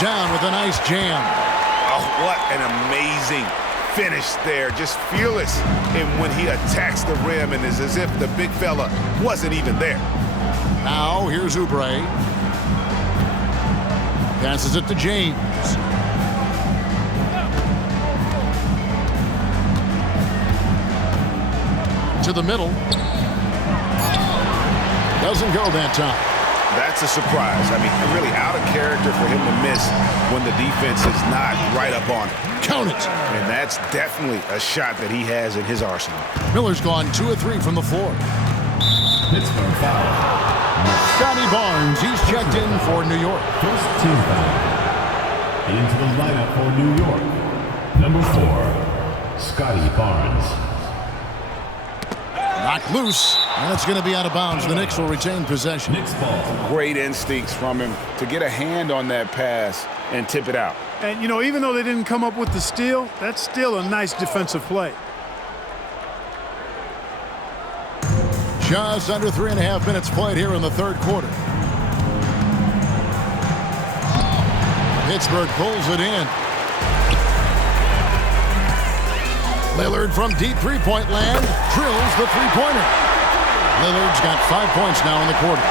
down with a nice jam. Oh, what an amazing finish there. Just fearless. And when he attacks the rim, and it's as if the big fella wasn't even there. Now, here's Oubre. Passes it to James. To the middle. Doesn't go that time. That's a surprise. I mean, really out of character for him to miss when the defense is not right up on it. Count it. And that's definitely a shot that he has in his arsenal. Miller's gone 2 of 3 from the floor. Pittsburgh foul. Scotty Barnes, he's checked in for New York. First team foul. Into the lineup for New York. Number 4, Scotty Barnes. Knocked loose, and it's going to be out of bounds. The Knicks will retain possession. Knicks ball. Great instincts from him to get a hand on that pass and tip it out. And, you know, even though they didn't come up with the steal, that's still a nice defensive play. Just under 3.5 minutes played here in the third quarter. Pittsburgh pulls it in. Lillard from deep three-point land drills the three-pointer. Lillard's got 5 points now in the quarter.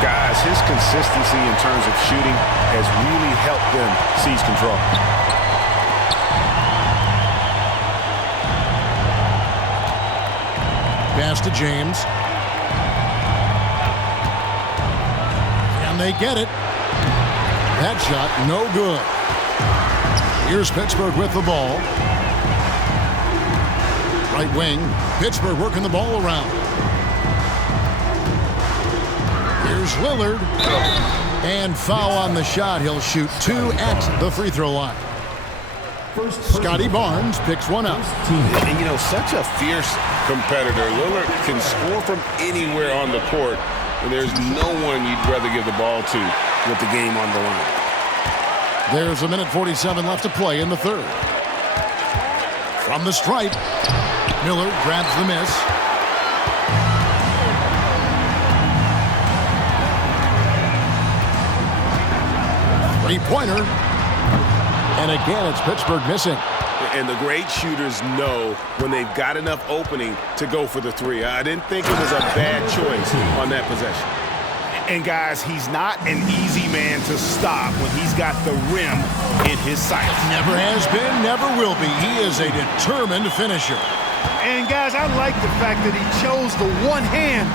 Guys, his consistency in terms of shooting has really helped them seize control. Pass to James. And they get it. That shot, no good. Here's Pittsburgh with the ball. Right wing, Pittsburgh working the ball around. Here's Lillard. And foul on the shot. He'll shoot 2 at the free throw line. Scotty Barnes picks one up. And, you know, such a fierce competitor. Lillard can score from anywhere on the court, and there's no one you'd rather give the ball to with the game on the line. There's 1:47 left to play in the third. From the stripe, Miller grabs the miss. Three-pointer. And again, it's Pittsburgh missing. And the great shooters know when they've got enough opening to go for the three. I didn't think it was a bad choice on that possession. And, guys, he's not an easy man to stop when he's got the rim in his sights. Never has been, never will be. He is a determined finisher. And, guys, I like the fact that he chose the one-hand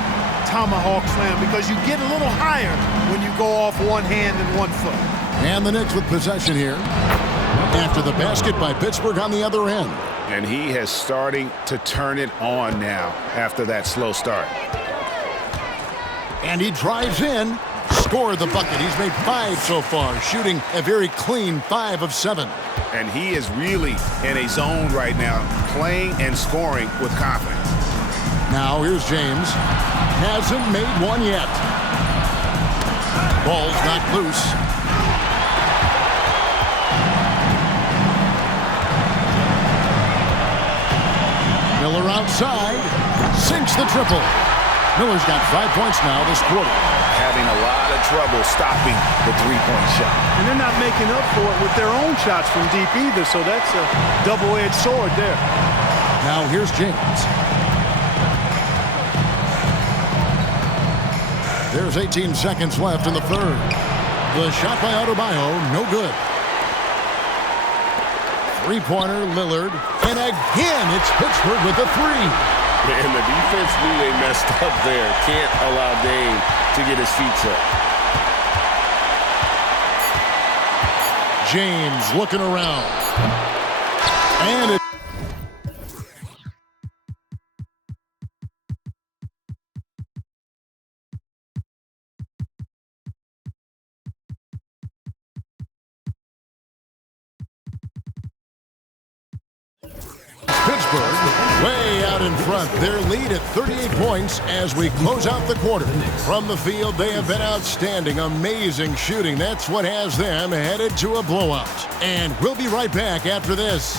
tomahawk slam because you get a little higher when you go off one hand and 1 foot. And the Knicks with possession here after the basket by Pittsburgh on the other end. And he is starting to turn it on now after that slow start. And he drives in, scored the bucket. He's made 5 so far, shooting a very clean 5 of 7. And he is really in a zone right now, playing and scoring with confidence. Now here's James. Hasn't made one yet. Ball's knocked loose. Miller outside, sinks the triple. Miller's got 5 points now this quarter. Having a lot of trouble stopping the three-point shot. And they're not making up for it with their own shots from deep either, so that's a double-edged sword there. Now here's James. There's 18 seconds left in the third. The shot by Adebayo, no good. Three-pointer, Lillard. And again, it's Pittsburgh with the three. And the defense knew they messed up there. Can't allow Dame to get his feet set. James looking around. And it Pittsburgh way out in front. Their lead at 38 points as we close out the quarter. From the field, they have been outstanding. Amazing shooting. That's what has them headed to a blowout. And we'll be right back after this.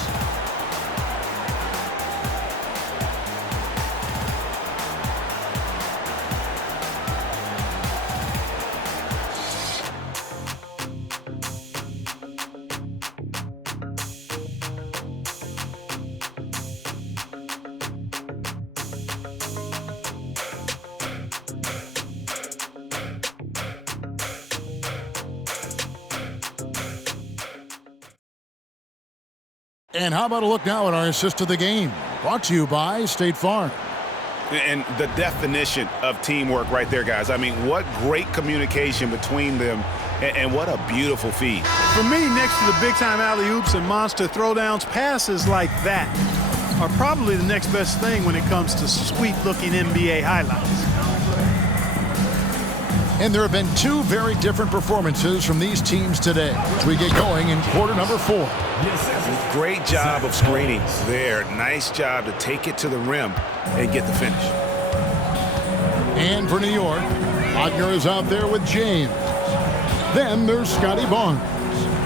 And how about a look now at our assist of the game? Brought to you by State Farm. And the definition of teamwork right there, guys. I mean, what great communication between them, and what a beautiful feed. For me, next to the big-time alley-oops and monster throwdowns, passes like that are probably the next best thing when it comes to sweet-looking NBA highlights. And there have been two very different performances from these teams today as we get going in quarter number 4. Great job of screening there. Nice job to take it to the rim and get the finish. And for New York, Wagner is out there with James. Then there's Scotty Barnes.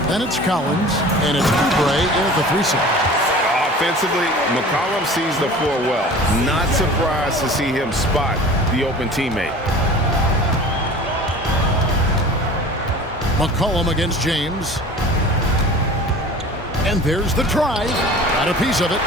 Then it's Collins, and it's Oubre in at the 3-6. Offensively, McCollum sees the floor well. Not surprised to see him spot the open teammate. McCollum against James. And there's the try. Got a piece of it.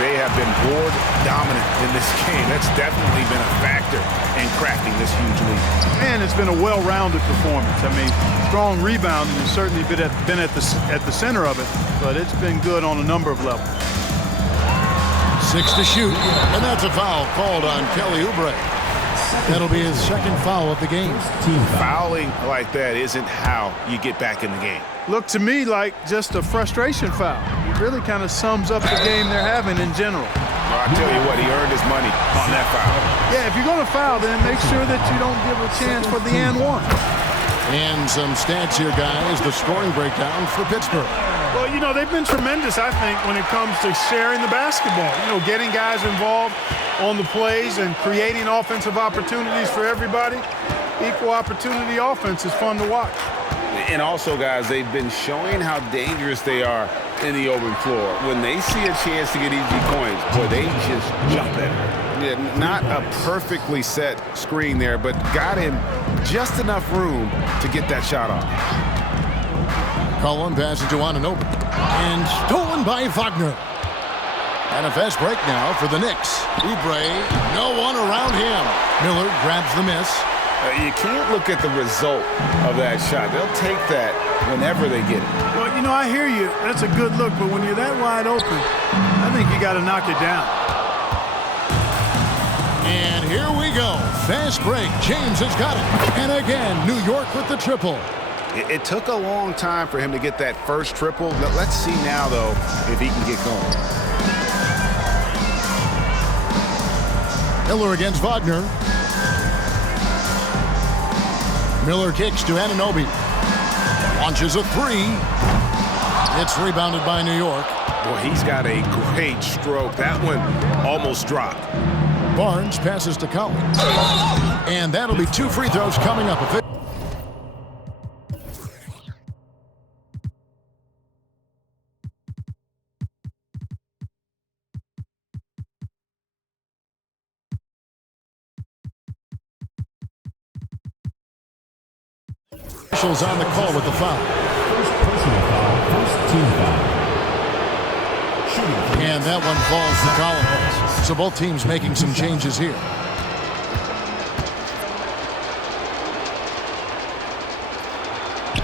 They have been board dominant in this game. That's definitely been a factor in crafting this huge lead. Man, it's been a well-rounded performance. I mean, strong rebounding has certainly been at the center of it, but it's been good on a number of levels. 6 to shoot, and that's a foul called on Kelly Oubre. That'll be his second foul of the game. Fouling like that isn't how you get back in the game. Looked to me like just a frustration foul. It really kind of sums up the game they're having in general. Well, I tell you what, he earned his money on that foul. Yeah, if you're going to foul, then make sure that you don't give a chance for the and one. And some stats here, guys. The scoring breakdown for Pittsburgh. Well, you know, they've been tremendous, I think, when it comes to sharing the basketball. You know, getting guys involved on the plays and creating offensive opportunities for everybody. Equal opportunity offense is fun to watch. And also, guys, they've been showing how dangerous they are in the open floor. When they see a chance to get easy points, boy, they just jump at it. Yeah, not a perfectly set screen there, but got him just enough room to get that shot off. Cullen passes to Anunoby. And stolen by Wagner. And a fast break now for the Knicks. Oubre, no one around him. Miller grabs the miss. You can't look at the result of that shot. They'll take that whenever they get it. Well, you know, I hear you. That's a good look, but when you're that wide open, I think you got to knock it down. And here we go. Fast break. James has got it. And again, New York with the triple. It took a long time for him to get that first triple. Let's see now, though, if he can get going. Miller against Wagner. Miller kicks to Anunoby. Launches a 3. It's rebounded by New York. Boy, he's got a great stroke. That one almost dropped. Barnes passes to Collins. And that'll be 2 free throws coming up. Officials on the call with the foul. First personal foul, first team foul. And that one falls to Collins. So both teams making some changes here.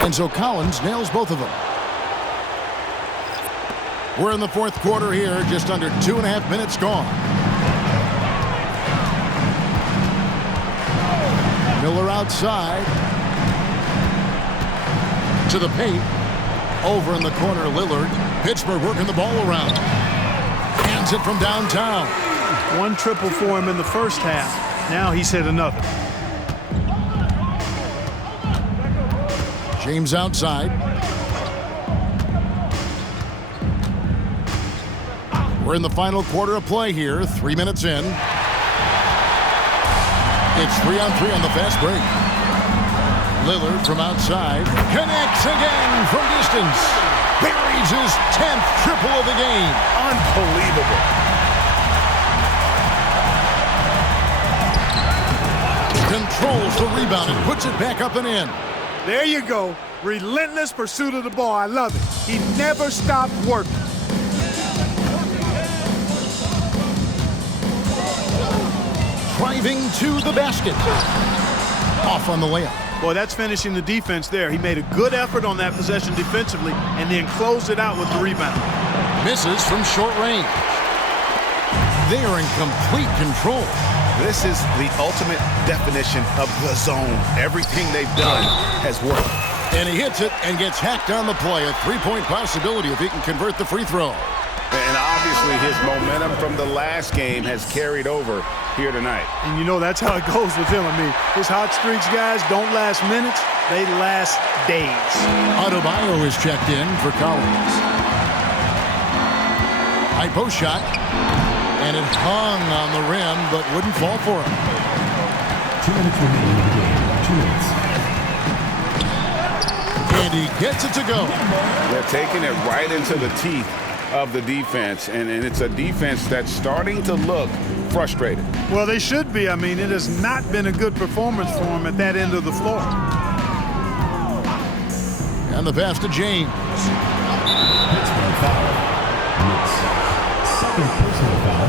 And so Collins nails both of them. We're in the fourth quarter here, just under 2.5 minutes gone. Miller outside. To the paint. Over in the corner, Lillard. Pittsburgh working the ball around. Hands it from downtown. 1 triple for him in the first half. Now he's hit another. James outside. We're in the final quarter of play here. 3 minutes in. It's 3-on-3 on the fast break. Lillard from outside. Connects again from distance. Buries his 10th triple of the game. Unbelievable. Controls the rebound and puts it back up and in. There you go. Relentless pursuit of the ball. I love it. He never stopped working. Driving to the basket. Off on the layup. Boy, that's finishing the defense there. He made a good effort on that possession defensively and then closed it out with the rebound. Misses from short range. They are in complete control. This is the ultimate definition of the zone. Everything they've done has worked. And he hits it and gets hacked on the play. A three-point possibility if he can convert the free throw. And obviously his momentum from the last game has carried over here tonight. And you know that's how it goes with him. I mean, his hot streaks, guys, don't last minutes. They last days. Adebayo is checked in for Collins. High post shot. And it hung on the rim, but wouldn't fall for him. 2 minutes remaining in the game. 2 minutes. And he gets it to go. They're taking it right into the teeth of the defense, and it's a defense that's starting to look frustrated. Well, they should be. I mean, it has not been a good performance for them at that end of the floor. And the pass to James. Pittsburgh foul. Knicks. Second personal foul.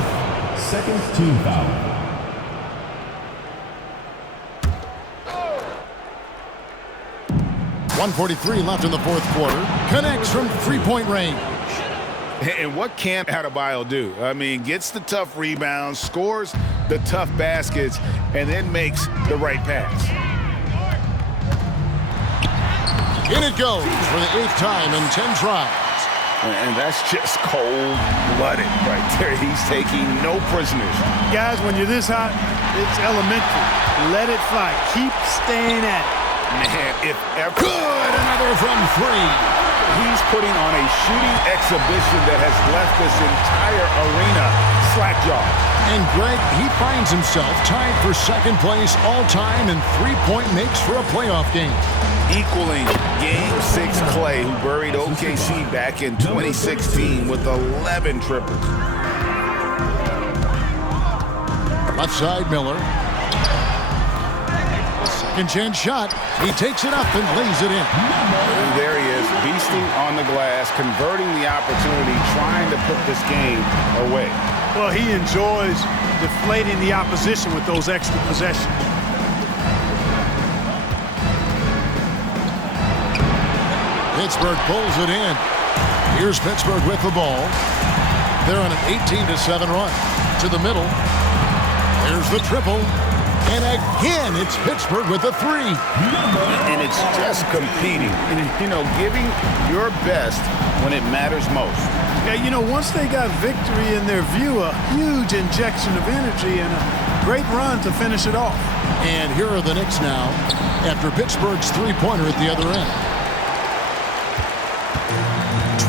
Second team foul. .143 left in the fourth quarter. Connects from three-point range. And what can't Adebayo do? I mean, gets the tough rebounds, scores the tough baskets, and then makes the right pass. In it goes for the 8th time in 10 tries. And that's just cold-blooded right there. He's taking no prisoners. Guys, when you're this hot, it's elementary. Let it fly. Keep staying at it. Man, if ever. Good! Another from three. He's putting on a shooting exhibition that has left this entire arena slack-jawed. And Greg, he finds himself tied for second place all-time in three-point makes for a playoff game. Equaling Game 6 Clay, who buried OKC back in 2016 with 11 triples. Left side, Miller. Second chance shot. He takes it up and lays it in. And there he is, beasting on the glass, converting the opportunity, trying to put this game away. Well, he enjoys deflating the opposition with those extra possessions. Pittsburgh pulls it in. Here's Pittsburgh with the ball. They're on an 18-7 run. To the middle. There's the triple. And again, it's Pittsburgh with a three. And it's just competing. And, you know, giving your best when it matters most. Yeah, you know, once they got victory in their view, a huge injection of energy and a great run to finish it off. And here are the Knicks now after Pittsburgh's three-pointer at the other end.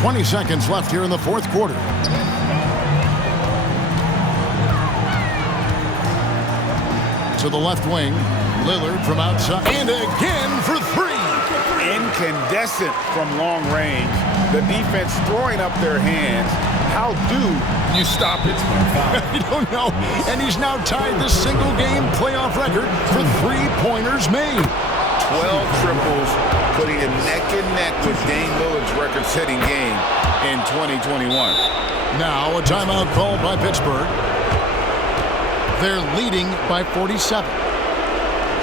20 seconds left here in the fourth quarter. To the left wing, Lillard from outside, and again for three. Incandescent from long range. The defense throwing up their hands. How do you stop it? I don't know. And he's now tied the single-game playoff record for three-pointers made. 12 triples, putting it neck and neck with Dame Lillard's record-setting game in 2021. Now a timeout called by Pittsburgh. They're leading by 47.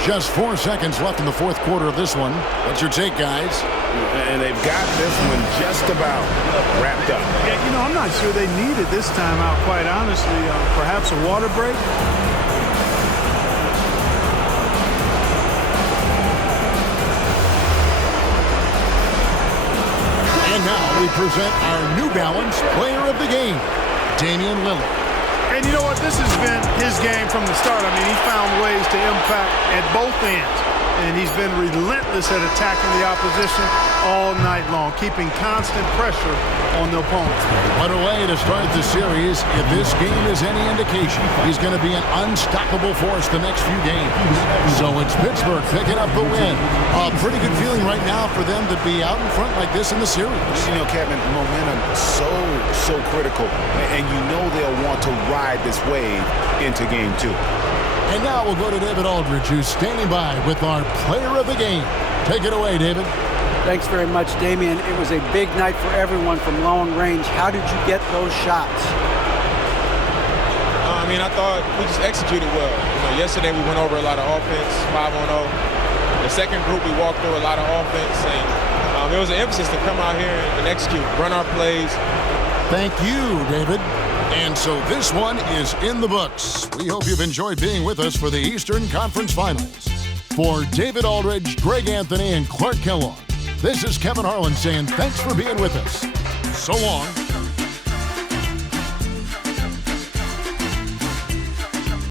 Just 4 seconds left in the fourth quarter of this one. What's your take, guys? And they've got this one just about wrapped up. Yeah, you know, I'm not sure they needed this timeout, quite honestly. Perhaps a water break? And now we present our New Balance Player of the Game, Damian Lillard. And you know what? This has been his game from the start. I mean, he found ways to impact at both ends. And he's been relentless at attacking the opposition all night long, keeping constant pressure on the opponent. What a way to start the series. If this game is any indication, he's going to be an unstoppable force the next few games. So it's Pittsburgh picking up the win. A pretty good feeling right now for them to be out in front like this in the series. You know, Kevin, momentum so critical. And you know they'll want to ride this wave into game 2. And now we'll go to David Aldridge, who's standing by with our player of the game. Take it away, David. Thanks very much, Damian. It was a big night for everyone from long range. How did you get those shots? I mean, I thought we just executed well. You know, yesterday we went over a lot of offense, 5-on-0. The second group, we walked through a lot of offense, and it was an emphasis to come out here and execute, run our plays, Thank you, David. And so this one is in the books. We hope you've enjoyed being with us for the Eastern Conference Finals. For David Aldridge, Greg Anthony, and Clark Kellogg, this is Kevin Harlan saying thanks for being with us. So long.